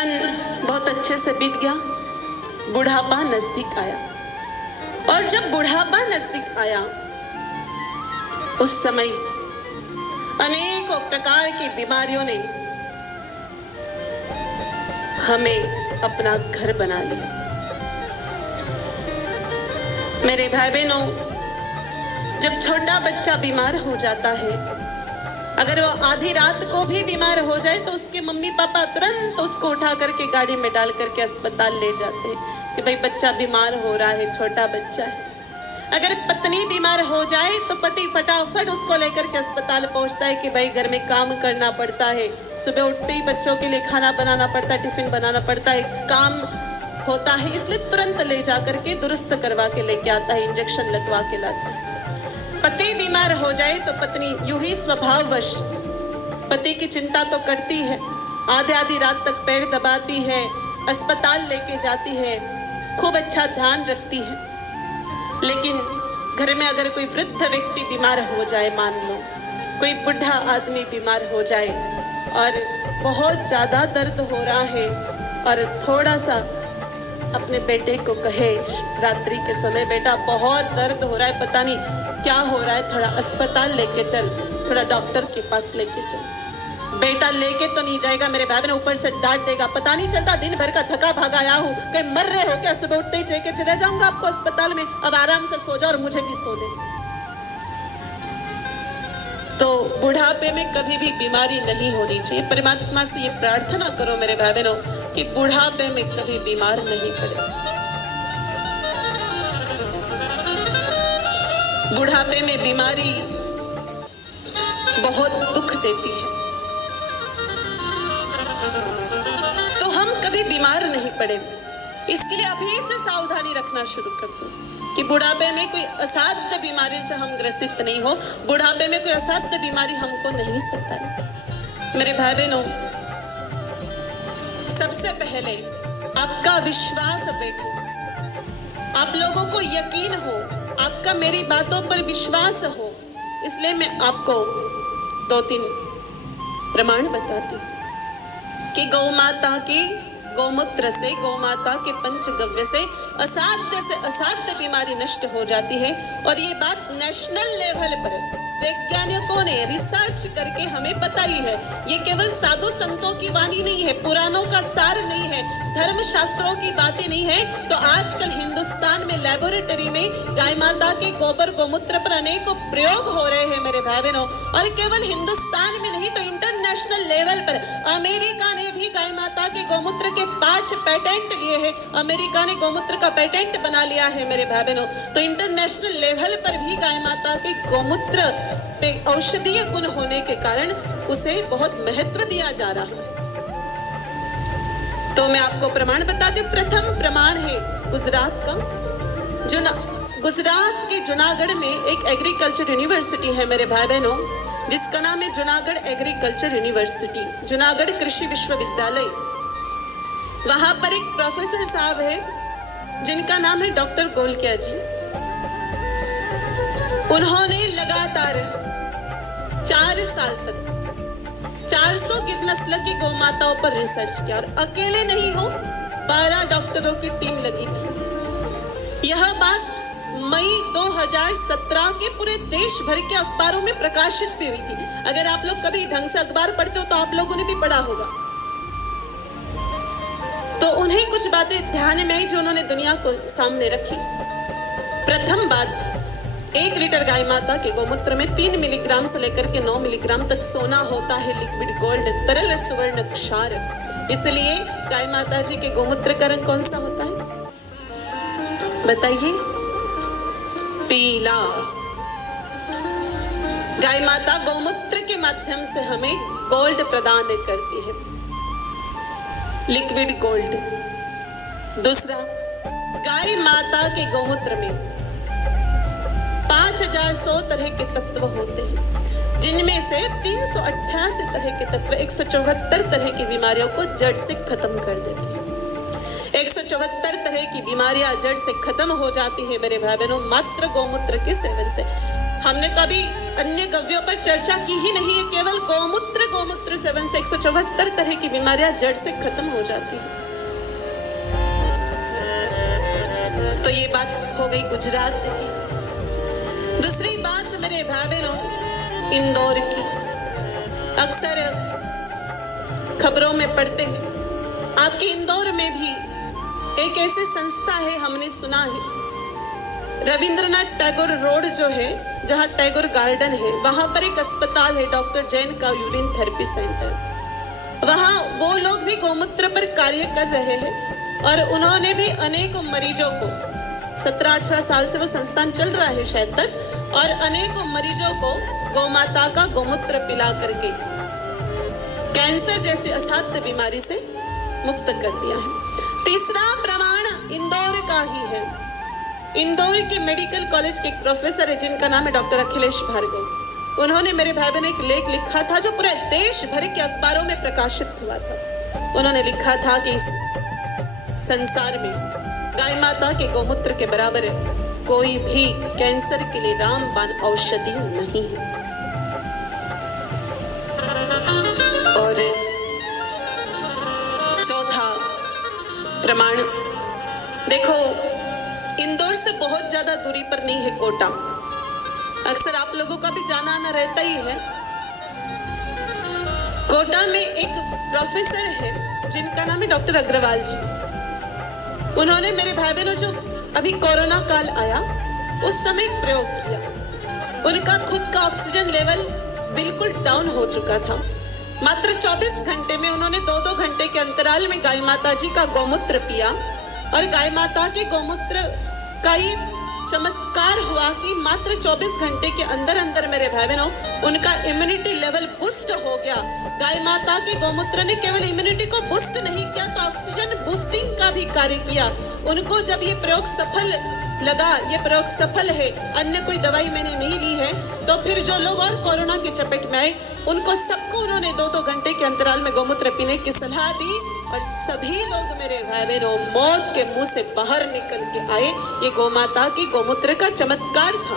जीवन बहुत अच्छे से बीत गया। बुढ़ापा नजदीक आया और जब बुढ़ापा नजदीक आया उस समय अनेकों प्रकार की बीमारियों ने हमें अपना घर बना लिया। मेरे भाई बहनों, जब छोटा बच्चा बीमार हो जाता है, अगर वो आधी रात को भी बीमार हो जाए तो उसके मम्मी पापा तुरंत उसको उठा करके गाड़ी में डाल करके अस्पताल ले जाते हैं कि भाई बच्चा बीमार हो रहा है, छोटा बच्चा है। अगर पत्नी बीमार हो जाए तो पति फटाफट उसको लेकर के अस्पताल पहुंचता है कि भाई घर में काम करना पड़ता है, सुबह उठते ही बच्चों के लिए खाना बनाना पड़ता है, टिफिन बनाना पड़ता है, काम होता है, इसलिए तुरंत ले जा करके दुरुस्त करवा के लेके आता है, इंजेक्शन लगवा के लाता है। पति बीमार हो जाए तो पत्नी यूं ही स्वभाववश पति की चिंता तो करती है, आधी आधी रात तक पैर दबाती है, अस्पताल लेके जाती है, खूब अच्छा ध्यान रखती है। लेकिन घर में अगर कोई वृद्ध व्यक्ति बीमार हो जाए, मान लो कोई बुढ़ा आदमी बीमार हो जाए और बहुत ज्यादा दर्द हो रहा है और थोड़ा सा अपने बेटे को कहे रात्रि के समय, बेटा बहुत दर्द हो रहा है, पता नहीं क्या हो रहा है, थोड़ा अस्पताल लेके चल, थोड़ा डॉक्टर के पास लेके चल। बेटा लेके तो नहीं जाएगा, मेरे भाई ने ऊपर से डांट देगा, पता नहीं चलता दिन भर का थका भागा आया हूँ, कहीं मर रहे हो क्या, सुबह उठते ही लेके चले जाऊंगा आपको अस्पताल में, अब आराम से सो जाओ और मुझे भी सो दे। तो बुढ़ापे में कभी भी बीमारी नहीं होनी चाहिए। परमात्मा से ये प्रार्थना करो मेरे भाई बहनों कि बुढ़ापे में कभी बीमार नहीं पड़े। बुढ़ापे में बीमारी बहुत दुख देती है, तो हम कभी बीमार नहीं पड़े। इसके लिए अभी से सावधानी रखना शुरू कर दो कि बुढ़ापे में कोई असाध्य बीमारी से हम ग्रसित नहीं हो, बुढ़ापे में कोई असाध्य बीमारी हमको नहीं सताए। मेरे भाई बहनों, सबसे पहले आपका विश्वास बैठे, आप लोगों को यकीन हो, आपका मेरी बातों पर विश्वास हो, इसलिए मैं आपको 2-3 प्रमाण बताती हूं कि गौ माता की गौमूत्र से, गौ माता के पंचगव्य से असाध्य बीमारी नष्ट हो जाती है। और ये बात नेशनल लेवल पर वैज्ञानिकों ने रिसर्च करके हमें बताई है। ये केवल साधु संतों की वाणी नहीं है, पुराणों का सार नहीं है, धर्म शास्त्रों की बातें नहीं है। तो आजकल हिंदुस्तान में लैबोरेटरी में गाय माता के गोबर गौमूत्र पर अनेकों प्रयोग हो रहे हैं मेरे भाई बहनों। और केवल हिंदुस्तान में नहीं तो इंटरनेशनल लेवल पर अमेरिका ने भी गाय माता के गौमूत्र के 5 पेटेंट लिए हैं। अमेरिका ने गौमूत्र का पेटेंट बना लिया है मेरे भाई बहनों। तो इंटरनेशनल लेवल पर भी गाय माता के गौमूत्र पे औषधीय गुण होने के कारण उसे बहुत महत्व दिया जा रहा है। तो मैं आपको प्रमाण बताती हूँ। प्रथम प्रमाण है गुजरात का। गुजरात के जूनागढ़ में एक एग्रीकल्चर यूनिवर्सिटी है मेरे भाई बहनों, जिसका नाम है जूनागढ़ एग्रीकल्चर यूनिवर्सिटी, जूनागढ़ कृषि विश्वविद्यालय। वहां पर एक प्रोफेसर साहब है जिनका नाम है डॉक्टर गोलकिया जी। उन्होंने लगातार 4 साल तक 400 गिर नस्ल की गौ माताओं पर रिसर्च किया और अकेले नहीं हो, 12 डॉक्टरों की टीम लगी थी। यह बात मई 2017 के पूरे देश भर के अखबारों में प्रकाशित भी हुई थी। अगर आप लोग कभी ढंग से अखबार पढ़ते हो तो आप लोगों ने भी पढ़ा होगा। तो उन्हें कुछ बातें ध्यान में आई जो उन्होंने दुनिया को सामने रखी। प्रथम बात, 1 लीटर गाय माता के गौमूत्र में 3 मिलीग्राम से लेकर के 9 मिलीग्राम तक सोना होता है, लिक्विड गोल्ड, तरल सुवर्ण क्षार। इसलिए गाय माता जी के गौमूत्र का रंग कौन सा होता है बताइए? पीला। गाय माता गौमूत्र के माध्यम से हमें गोल्ड प्रदान करती है, लिक्विड गोल्ड। दूसरा, गाय माता के गौमूत्र में 5100 तरह के तत्व होते हैं, जिनमें से 388 तरह के तत्व 174 तरह की बीमारियों को जड़ से खत्म कर देते हैं। 174 तरह की बीमारियां जड़ से खत्म हो जाती है मेरे भाई बहनों मात्र गौमूत्र के सेवन से। हमने तो अभी अन्य गव्यों पर चर्चा की ही नहीं है। केवल गोमूत्र सेवन से 174 तरह की बीमारियां जड़ से खत्म हो जाती है। तो ये बात हो गई गुजरात की। दूसरी बात मेरे भाई बहनों, इंदौर की। अक्सर खबरों में पढ़ते हैं, आपके इंदौर में भी एक ऐसी संस्था है, हमने सुना है, रविंद्रनाथ टैगोर रोड जो है, जहां टैगोर गार्डन है, वहां पर एक अस्पताल है, डॉक्टर जैन का यूरिन थेरेपी सेंटर। वहां वो लोग भी गोमूत्र पर कार्य कर रहे हैं और उन्होंने भी अनेकों मरीजों को, 17-18 साल से वो संस्थान चल रहा है शायद तक, और अनेकों मरीजों को गौमाता का गोमूत्र पिला करके कैंसर जैसी असाध्य बीमारी से मुक्त कर दिया है। तीसरा प्रमाण इंदौर का ही है। इंदौर के मेडिकल कॉलेज के एक प्रोफेसर है जिनका नाम है डॉक्टर अखिलेश भार्गव। उन्होंने मेरे भाई बहन एक लेख लिखा था जो पूरे देश भर के अखबारों में प्रकाशित हुआ था। उन्होंने लिखा था कि इस संसार में गाय माता के गोमूत्र के बराबर कोई भी कैंसर के लिए रामबाण औषधि नहीं है। और चौथा प्रमाण देखो, इंदौर से बहुत ज्यादा दूरी पर नहीं है कोटा। अक्सर आप लोगों का भी जाना आना रहता ही है। कोटा में एक प्रोफेसर है जिनका नाम है डॉक्टर अग्रवाल जी। उन्होंने मेरे भाई बहनों, जो अभी कोरोना काल आया उस समय एक प्रयोग किया। उनका खुद का ऑक्सीजन लेवल बिल्कुल डाउन हो चुका था। मात्र 24 घंटे में उन्होंने 2-2 घंटे के अंतराल में गाय माता जी का गौमूत्र पिया और गाय माता के गौमूत्र का ये चमत्कार हुआ कि मात्र 24 घंटे के अंदर अंदर मेरे भाई बहनों उनका इम्यूनिटी लेवल बूस्ट हो गया। गाय माता के गौमूत्र ने केवल इम्यूनिटी को बूस्ट नहीं किया तो ऑक्सीजन बूस्टिंग का भी कार्य किया। उनको जब ये प्रयोग सफल लगा, ये प्रयोग सफल है, अन्य कोई दवाई मैंने नहीं ली है, तो फिर जो लोग और कोरोना की चपेट में आए उनको सबको उन्होंने 2-2 घंटे के अंतराल में गौमूत्र पीने की सलाह दी और सभी लोग मेरे भाई बहनों मौत के मुंह से बाहर निकल के आए। ये गौमाता की गौमूत्र का चमत्कार था।